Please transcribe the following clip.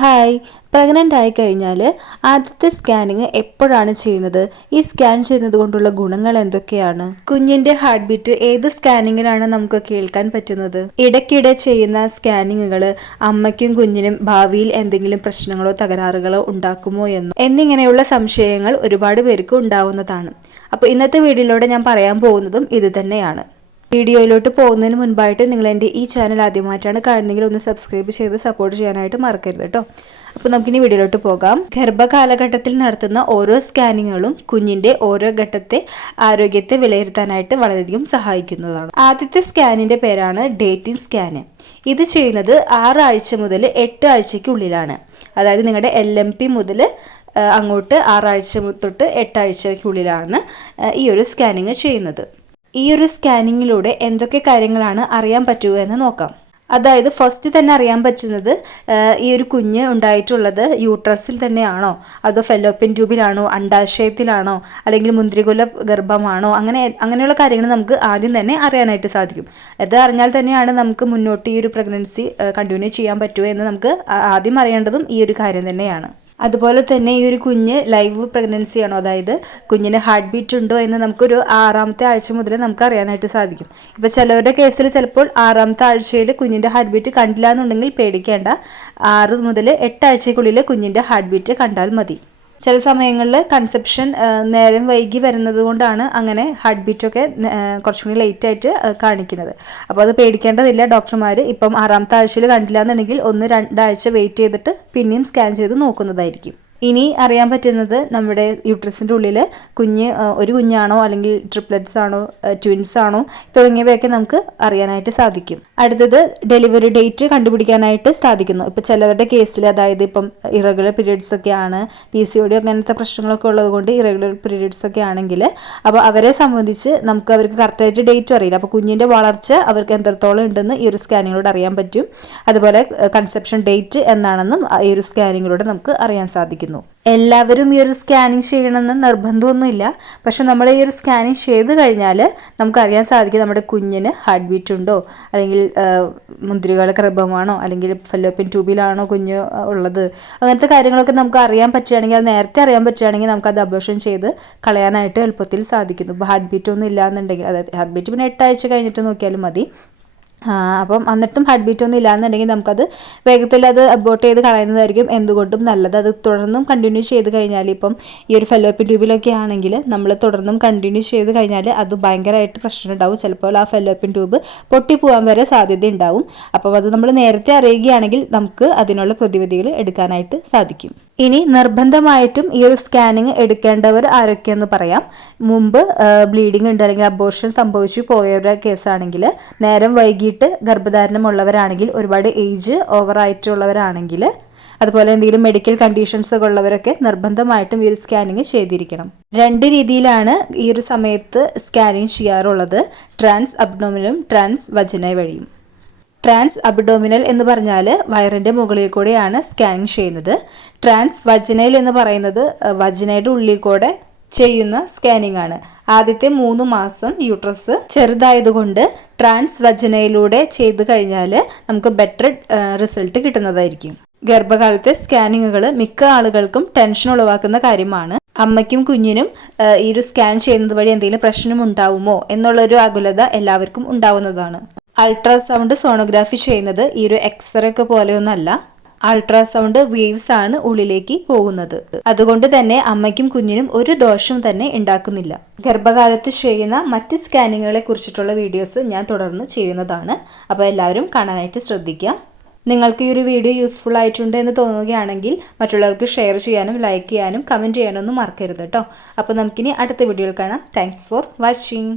Hi, pregnant ആയി കഴിഞ്ഞാൽ ആദ്യത്തെ സ്കാനിങ് എപ്പോഴാണ് ചെയ്യുന്നത്? ഈ സ്കാൻ ചെയ്യുന്നത് കൊണ്ടുള്ള ഗുണങ്ങൾ എന്തൊക്കെയാണ്? കുഞ്ഞിന്റെ ഹാർട്ട് ബീറ്റ് ഏത് സ്കാനിങ്ങിലാണ് നമുക്ക് കേൾക്കാൻ പറ്റുന്നത്? ഇടയ്ക്കിടെ ചെയ്യുന്ന സ്കാനിങ്ങുകൾ അമ്മയ്ക്കും കുഞ്ഞിനും ഭാവിയിൽ എന്തെങ്കിലും പ്രശ്നങ്ങളോ തകരാറുകളോ ഉണ്ടാക്കുമോ എന്നിങ്ങനെയുള്ള സംശയങ്ങൾ ഒരുപാട് പേർക്ക് ഉണ്ടാവുന്നതാണ്. അപ്പോൾ ഇന്നത്തെ വീഡിയോയിലൂടെ ഞാൻ പറയാൻ പോകുന്നതും ഇത് തന്നെയാണ്. വീഡിയോയിലോട്ട് പോകുന്നതിന് മുൻപായിട്ട് നിങ്ങൾ എൻ്റെ ഈ ചാനൽ ആദ്യമായിട്ടാണ് കാണുന്നതെങ്കിൽ ഒന്ന് സബ്സ്ക്രൈബ് ചെയ്ത് സപ്പോർട്ട് ചെയ്യാനായിട്ട് മറക്കരുത് കേട്ടോ. അപ്പോൾ നമുക്കിനി വീഡിയോയിലോട്ട് പോകാം. ഗർഭകാലഘട്ടത്തിൽ നടത്തുന്ന ഓരോ സ്കാനിങ്ങുകളും കുഞ്ഞിൻ്റെ ഓരോ ഘട്ടത്തെ ആരോഗ്യത്തെ വിലയിരുത്താനായിട്ട് വളരെയധികം സഹായിക്കുന്നതാണ്. ആദ്യത്തെ സ്കാനിൻ്റെ പേരാണ് ഡേറ്റിംഗ് സ്കാന്. ഇത് ചെയ്യുന്നത് 6 ആഴ്ച മുതൽ 8 ആഴ്ചയ്ക്കുള്ളിലാണ്. അതായത് നിങ്ങളുടെ LMP മുതൽ അങ്ങോട്ട് 6 ആഴ്ച തൊട്ട് 8 ആഴ്ചയ്ക്കുള്ളിലാണ് ഈ ഒരു സ്കാനിങ് ചെയ്യുന്നത്. ഈ ഒരു സ്കാനിങ്ങിലൂടെ എന്തൊക്കെ കാര്യങ്ങളാണ് അറിയാൻ പറ്റുക എന്ന് നോക്കാം. അതായത് ഫസ്റ്റ് തന്നെ അറിയാൻ പറ്റുന്നത് ഈ ഒരു കുഞ്ഞ് ഉണ്ടായിട്ടുള്ളത് യൂട്രസിൽ തന്നെയാണോ, അതോ ഫെലോപ്പിയൻ ട്യൂബിലാണോ, അണ്ഡാശയത്തിലാണോ, അല്ലെങ്കിൽ മുന്തിരികുല ഗർഭമാണോ, അങ്ങനെയുള്ള കാര്യങ്ങൾ നമുക്ക് ആദ്യം തന്നെ അറിയാനായിട്ട് സാധിക്കും. അത് അറിഞ്ഞാൽ തന്നെയാണ് നമുക്ക് മുന്നോട്ട് ഈ ഒരു പ്രഗ്നൻസി കണ്ടിന്യൂ ചെയ്യാൻ പറ്റുക എന്ന് നമുക്ക് ആദ്യം അറിയേണ്ടതും ഈ ഒരു കാര്യം തന്നെയാണ്. അതുപോലെ തന്നെ ഈ ഒരു കുഞ്ഞ് ലൈവ് പ്രഗ്നൻസി ആണോ, അതായത് കുഞ്ഞിന് ഹാർട്ട് ബീറ്റ് ഉണ്ടോ എന്ന് നമുക്കൊരു 6ാമത്തെ ആഴ്ച മുതൽ നമുക്ക് അറിയാനായിട്ട് സാധിക്കും. ഇപ്പോൾ ചിലവരുടെ കേസിൽ ചിലപ്പോൾ 6ാമത്തെ ആഴ്ചയിൽ കുഞ്ഞിൻ്റെ ഹാർട്ട് ബീറ്റ് കണ്ടില്ല എന്നുണ്ടെങ്കിൽ പേടിക്കേണ്ട. 6 മുതൽ 8 ആഴ്ചയ്ക്കുള്ളിൽ കുഞ്ഞിൻ്റെ ഹാർട്ട് ബീറ്റ് കണ്ടാൽ മതി. ചില സമയങ്ങളിൽ കൺസെപ്ഷൻ നേരം വൈകി വരുന്നത് കൊണ്ടാണ് അങ്ങനെ ഹാർട്ട് ബീറ്റൊക്കെ കുറച്ചും കൂടി ലേറ്റായിട്ട് കാണിക്കുന്നത്. അപ്പോൾ അത് പേടിക്കേണ്ടതില്ല. ഡോക്ടർമാർ ഇപ്പം 6ാമത്തെ ആഴ്ചയിൽ കണ്ടില്ല എന്നുണ്ടെങ്കിൽ 1-2 ആഴ്ച വെയിറ്റ് ചെയ്തിട്ട് പിന്നെയും സ്കാൻ ചെയ്ത് നോക്കുന്നതായിരിക്കും. ഇനി അറിയാൻ പറ്റുന്നത് നമ്മുടെ യൂട്രസിൻ്റെ ഉള്ളിൽ ഒരു കുഞ്ഞാണോ, അല്ലെങ്കിൽ ട്രിപ്ലെറ്റ്സ് ആണോ, ട്വിൻസ് ആണോ തുടങ്ങിയവയൊക്കെ നമുക്ക് അറിയാനായിട്ട് സാധിക്കും. അടുത്തത് ഡെലിവറി ഡേറ്റ് കണ്ടുപിടിക്കാനായിട്ട് സാധിക്കുന്നു. ഇപ്പം ചിലവരുടെ കേസിൽ, അതായത് ഇപ്പം ഇറഗുലർ പീരിയഡ്സ് ഒക്കെ ആണ്, PCOD അങ്ങനത്തെ പ്രശ്നങ്ങളൊക്കെ ഉള്ളത് കൊണ്ട് ഇറഗുലർ പീരിയഡ്സ് ഒക്കെ ആണെങ്കിൽ അപ്പോൾ അവരെ സംബന്ധിച്ച് അവർക്ക് കറക്റ്റായിട്ട് ഡേറ്റും അറിയില്ല. അപ്പോൾ കുഞ്ഞിൻ്റെ വളർച്ച അവർക്ക് എത്രത്തോളം ഉണ്ടെന്ന് ഈ ഒരു സ്കാനിങ്ങിലൂടെ അറിയാൻ പറ്റും. അതുപോലെ കൺസെപ്ഷൻ ഡേറ്റ് എന്നാണെന്നും ഈ ഒരു സ്കാനിങ്ങിലൂടെ നമുക്ക് അറിയാൻ സാധിക്കും. എല്ലാവരും ഈ ഒരു സ്കാനിങ് ചെയ്യണമെന്ന് നിർബന്ധമൊന്നുമില്ല. പക്ഷെ നമ്മൾ ഈ ഒരു സ്കാനിങ് ചെയ്ത് കഴിഞ്ഞാൽ നമുക്കറിയാൻ സാധിക്കും നമ്മുടെ കുഞ്ഞിന് ഹാർട്ട് ബീറ്റ് ഉണ്ടോ, അല്ലെങ്കിൽ മുന്തിരികുല ഗർഭമാണോ, അല്ലെങ്കിൽ ഫെലോപ്പിയൻ ട്യൂബിലാണോ കുഞ്ഞ് ഉള്ളത്, അങ്ങനത്തെ കാര്യങ്ങളൊക്കെ നമുക്ക് അറിയാൻ പറ്റുകയാണെങ്കിൽ, അത് നേരത്തെ അറിയാൻ പറ്റുകയാണെങ്കിൽ നമുക്കത് അബോർഷൻ ചെയ്ത് കളയാനായിട്ട് എളുപ്പത്തിൽ സാധിക്കുന്നു. ഇപ്പോൾ ഹാർട്ട് ബീറ്റ് ഒന്നും ഇല്ല എന്നുണ്ടെങ്കിൽ, അതായത് ഹാർട്ട് ബീറ്റ് പിന്നെ 8 ആഴ്ച കഴിഞ്ഞിട്ട് നോക്കിയാലും മതി. അപ്പം എന്നിട്ടും ഹാർട്ട് ബീറ്റ് ഒന്നും ഇല്ലാന്നുണ്ടെങ്കിൽ നമുക്കത് വേഗത്തിൽ അത് അബോർട്ട് ചെയ്ത് കളയുന്നതായിരിക്കും എന്തുകൊണ്ടും നല്ലത്. അത് തുടർന്നും കണ്ടിന്യൂ ചെയ്ത് കഴിഞ്ഞാൽ, ഇപ്പം ഈ ഒരു ഫെലോപ്പിയൻ ട്യൂബിലൊക്കെ ആണെങ്കിൽ നമ്മൾ തുടർന്നും കണ്ടിന്യൂ ചെയ്ത് കഴിഞ്ഞാൽ അത് ഭയങ്കരമായിട്ട് പ്രശ്നം ഉണ്ടാവും. ചിലപ്പോൾ ആ ഫെലോപ്പിയൻ ട്യൂബ് പൊട്ടിപ്പോകാൻ വരെ സാധ്യത ഉണ്ടാവും. അപ്പം അത് നമ്മൾ നേരത്തെ അറിയുകയാണെങ്കിൽ നമുക്ക് അതിനുള്ള പ്രതിവിധികൾ എടുക്കാനായിട്ട് സാധിക്കും. ഇനി നിർബന്ധമായിട്ടും ഈ ഒരു സ്കാനിങ് എടുക്കേണ്ടവർ ആരൊക്കെയെന്ന് പറയാം. മുമ്പ് ബ്ലീഡിങ് ഉണ്ട്, അല്ലെങ്കിൽ അബോർഷൻ സംഭവിച്ചു പോയവരുടെ കേസാണെങ്കിൽ, നേരം വൈകിട്ട് ഗർഭധാരണമുള്ളവരാണെങ്കിൽ, ഒരുപാട് ഏജ് ഓവറായിട്ടുള്ളവരാണെങ്കിൽ, അതുപോലെ എന്തെങ്കിലും മെഡിക്കൽ കണ്ടീഷൻസ് ഒക്കെ ഉള്ളവരൊക്കെ നിർബന്ധമായിട്ടും ഈ ഒരു സ്കാനിങ് ചെയ്തിരിക്കണം. 2 രീതിയിലാണ് ഈ ഒരു സമയത്ത് സ്കാനിങ് ചെയ്യാറുള്ളത്. ട്രാൻസ് അബ്ഡോമിനലും ട്രാൻസ് വജൈന വഴിയും. ട്രാൻസ് അബ്ഡോമിനൽ എന്ന് പറഞ്ഞാൽ വയറിൻ്റെ മുകളിൽ കൂടെയാണ് സ്കാനിങ് ചെയ്യുന്നത്. ട്രാൻസ് വജൈനൽ എന്ന് പറയുന്നത് വജൈനയുടെ ഉള്ളിൽ കൂടെ ചെയ്യുന്ന സ്കാനിങ് ആണ്. ആദ്യത്തെ 3 മാസം യൂട്രസ് ചെറുതായതുകൊണ്ട് ട്രാൻസ് വജൈനയിലൂടെ ചെയ്തു കഴിഞ്ഞാൽ നമുക്ക് ബെറ്റർ റിസൾട്ട് കിട്ടുന്നതായിരിക്കും. ഗർഭകാലത്തെ സ്കാനിങ്ങുകൾ മിക്ക ആളുകൾക്കും ടെൻഷൻ ഉളവാക്കുന്ന കാര്യമാണ്. അമ്മയ്ക്കും കുഞ്ഞിനും ഈ ഒരു സ്കാൻ ചെയ്യുന്നത് വഴി എന്തെങ്കിലും പ്രശ്നം ഉണ്ടാവുമോ എന്നുള്ളൊരു ആകുലത എല്ലാവർക്കും ഉണ്ടാവുന്നതാണ്. അൾട്രാസൗണ്ട് സോണോഗ്രാഫി ചെയ്യുന്നത് ഈ ഒരു എക്സ്റേ ഒക്കെ പോലെയൊന്നല്ല. അൾട്രാസൗണ്ട് വേവ്സ് ആണ് ഉള്ളിലേക്ക് പോകുന്നത്. അതുകൊണ്ട് തന്നെ അമ്മയ്ക്കും കുഞ്ഞിനും ഒരു ദോഷവും തന്നെ ഉണ്ടാക്കുന്നില്ല. ഗർഭകാലത്ത് ചെയ്യുന്ന മറ്റ് സ്കാനിങ്ങുകളെ കുറിച്ചിട്ടുള്ള വീഡിയോസ് ഞാൻ തുടർന്ന് ചെയ്യുന്നതാണ്. അപ്പോൾ എല്ലാവരും കാണാനായിട്ട് ശ്രദ്ധിക്കുക. നിങ്ങൾക്ക് ഈ ഒരു വീഡിയോ യൂസ്ഫുൾ ആയിട്ടുണ്ട് എന്ന് തോന്നുകയാണെങ്കിൽ മറ്റുള്ളവർക്ക് ഷെയർ ചെയ്യാനും ലൈക്ക് ചെയ്യാനും കമൻറ്റ് ചെയ്യാനും ഒന്നും മറക്കരുത് കേട്ടോ. അപ്പോൾ നമുക്കിനി അടുത്ത വീഡിയോയിൽ കാണാം. Thanks for watching.